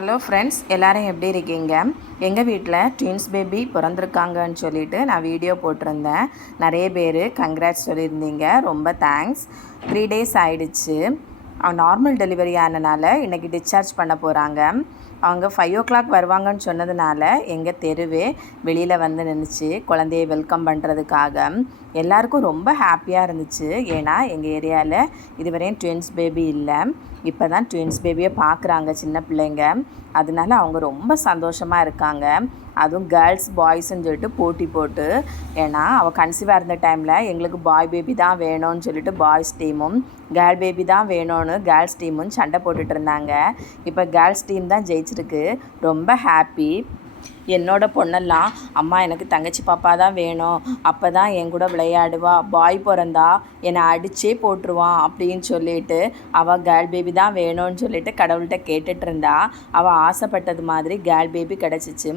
Hello friends, எல்லோரும் எப்படி இருக்கீங்க? எங்கள் வீட்டில் ட்வின்ஸ் பேபி பிறந்திருக்காங்கன்னு சொல்லிவிட்டு நான் வீடியோ போட்டிருந்தேன். நிறைய பேர் கங்க்ராட்ஸ் சொல்லியிருந்தீங்க. ரொம்ப தேங்க்ஸ். 3 days ஆகிடுச்சு. நார்மல் டெலிவரி ஆனனால இன்றைக்கி டிஸ்சார்ஜ் பண்ண போகிறாங்க. அவங்க 5 o'clock வருவாங்கன்னு சொன்னதுனால எங்கள் தெருவே வெளியில் வந்து நின்றுச்சு குழந்தைய வெல்கம் பண்ணுறதுக்காக. எல்லாருக்கும் ரொம்ப ஹாப்பியாக இருந்துச்சு. ஏன்னா எங்கள் ஏரியாவில் இதுவரையும் ட்வின்ஸ் பேபி இல்லை. இப்போ தான் ட்வின்ஸ் பேபியை பார்க்குறாங்க சின்ன பிள்ளைங்க. அதனால அவங்க ரொம்ப சந்தோஷமாக இருக்காங்க. அதுவும் கேர்ள்ஸ் பாய்ஸ்ன்னு சொல்லிட்டு போட்டி போட்டு, ஏன்னா அவள் கன்சீவாக இருந்த டைமில் எங்களுக்கு பாய் பேபி தான் வேணும்னு சொல்லிட்டு பாய்ஸ் டீமும், கேர்ள் பேபி தான் வேணும்னு கேர்ள்ஸ் டீமும் சண்டை போட்டுட்டு இருந்தாங்க. இப்போ கேர்ள்ஸ் டீம் தான் ஜெயிச்சிருக்கு. ரொம்ப ஹாப்பி. என்னோட பொண்ணெல்லாம், அம்மா எனக்கு தங்கச்சி பாப்பா தான் வேணும், அப்போ தான் என் கூட விளையாடுவா, பாய் பிறந்தா என்னை அடித்தே போட்டுருவான் அப்படின்னு சொல்லிட்டு அவள் கேர்ள் பேபி தான் வேணும்னு சொல்லிட்டு கடவுள்கிட்ட கேட்டுட்டு இருந்தா. அவள் ஆசைப்பட்டது மாதிரி கேர்ள் பேபி கிடச்சிச்சு.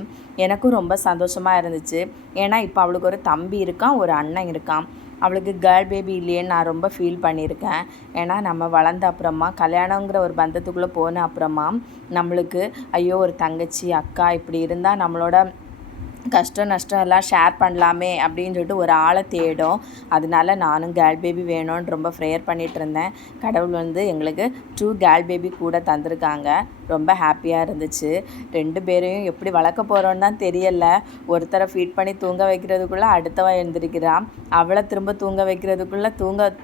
எனக்கும் ரொம்ப சந்தோஷமாக இருந்துச்சு. ஏன்னா இப்போ அவளுக்கு ஒரு தம்பி இருக்கான், ஒரு அண்ணன் இருக்கான். அவளுக்கு கேர்ள் பேபி இல்லையேன்னு நான் ரொம்ப ஃபீல் பண்ணியிருக்கேன். ஏன்னா நம்ம வளர்ந்த அப்புறமா கல்யாணங்கிற ஒரு பந்தத்துக்குள்ளே போன அப்புறமா நம்மளுக்கு ஐயோ ஒரு தங்கச்சி அக்கா இப்படி இருந்தால் நம்மளோட கஷ்டம் நஷ்டம் எல்லாம் ஷேர் பண்ணலாமே அப்படின்னு சொல்லிட்டு ஒரு ஆளை தேடும். அதனால நானும் கேர்ள் பேபி வேணும்னு ரொம்ப ப்ரேயர் பண்ணிகிட்டு இருந்தேன். கடவுள் வந்து எங்களுக்கு 2 கேர்ள் பேபி கூட தந்திருக்காங்க. ரொம்ப ஹாப்பியாக இருந்துச்சு. 2 பேரையும் எப்படி வளர்க்க போகிறோன்னு தான் தெரியலை. ஒருத்தரை ஃபீட் பண்ணி தூங்க வைக்கிறதுக்குள்ளே அடுத்தவா எழுந்திரிக்கிறான். அவளை திரும்ப தூங்க வைக்கிறதுக்குள்ளே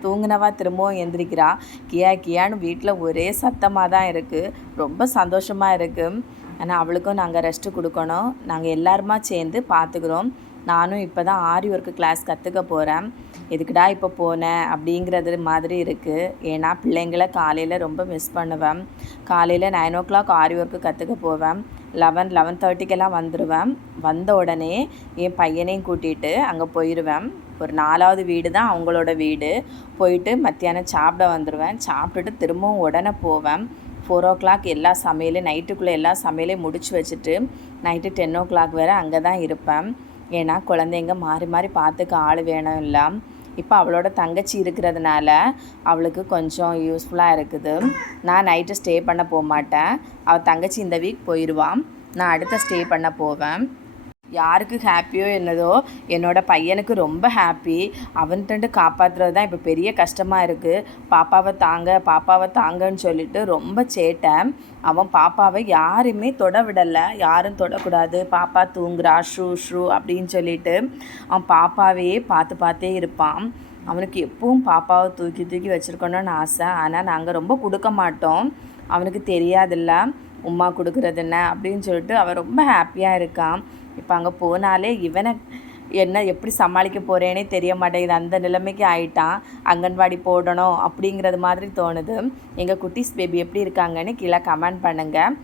தூங்கினவா திரும்பவும் எழுந்திரிக்கிறா. கியா கியான்னு வீட்டில் ஒரே சத்தமாக தான் இருக்குது. ரொம்ப சந்தோஷமாக இருக்குது. ஆனால் அவளுக்கும் நாங்கள் ரெஸ்ட்டு கொடுக்கணும். நாங்கள் எல்லாருமா சேர்ந்து பார்த்துக்குறோம். நானும் இப்போ தான் ஆரி ஒர்க்கு கிளாஸ் கற்றுக்க போகிறேன். எதுக்குடா இப்போ போனேன் அப்படிங்கிறது மாதிரி இருக்குது. ஏன்னா பிள்ளைங்களை காலையில் ரொம்ப மிஸ் பண்ணுவேன். காலையில் 9 o'clock ஆரி ஒர்க்கு கற்றுக்க போவேன். 11:30க்கெல்லாம் வந்துடுவேன். வந்த உடனே என் பையனையும் கூட்டிகிட்டு அங்கே போயிடுவேன். ஒரு 4வது வீடு தான் அவங்களோட வீடு. போயிட்டு மத்தியானம் சாப்பிட வந்துடுவேன். சாப்பிட்டுட்டு திரும்பவும் உடனே போவேன். 4 o'clock எல்லா சமையலையும் நைட்டுக்குள்ளே எல்லா சமையலையும் முடிச்சு வச்சுட்டு நைட்டு 10 o'clock வேறு அங்கே தான் இருப்பேன். ஏன்னா குழந்தைங்க மாறி மாறி பார்த்துக்க ஆள் வேணும் இல்லை. இப்போ அவளோட தங்கச்சி இருக்கிறதுனால அவளுக்கு கொஞ்சம் யூஸ்ஃபுல்லாக இருக்குது. நான் நைட்டு ஸ்டே பண்ண போக மாட்டேன். அவள் தங்கச்சி இந்த வீக் போயிடுவான். நான் அடுத்த ஸ்டே பண்ண போவேன். யாருக்கு ஹாப்பியோ என்னதோ, என்னோடய பையனுக்கு ரொம்ப ஹாப்பி. அவன்கிட்ட காப்பாற்றுறது தான் இப்போ பெரிய கஷ்டமாக இருக்குது. பாப்பாவை தாங்கன்னு சொல்லிட்டு ரொம்ப சேட்டை. அவன் பாப்பாவை யாருமே தொட விடலை. யாரும் தொடக்கூடாது, பாப்பா தூங்குறா ஷூ அப்படின்னு சொல்லிட்டு அவன் பாப்பாவையே பார்த்தே இருப்பான். அவனுக்கு எப்பவும் பாப்பாவை தூக்கி வச்சுருக்கணும்னு ஆசை. ஆனால் நாங்கள் ரொம்ப கொடுக்க மாட்டோம். அவனுக்கு தெரியாதில்ல உம்மா கொடுக்குறது என்ன அப்படின்னு சொல்லிட்டு அவன் ரொம்ப ஹாப்பியாக இருக்கான். இப்போ அங்கே போனாலே இவனை என்ன எப்படி சமாளிக்க போகிறேனே தெரிய மாட்டேங்குது. அந்த நிலைமைக்கு ஆயிட்டான். அங்கன்வாடி போடணும் அப்படிங்கிறது மாதிரி தோணுது. எங்கள் குட்டீஸ் பேபி எப்படி இருக்காங்கன்னு கீழே கமெண்ட் பண்ணுங்கள்.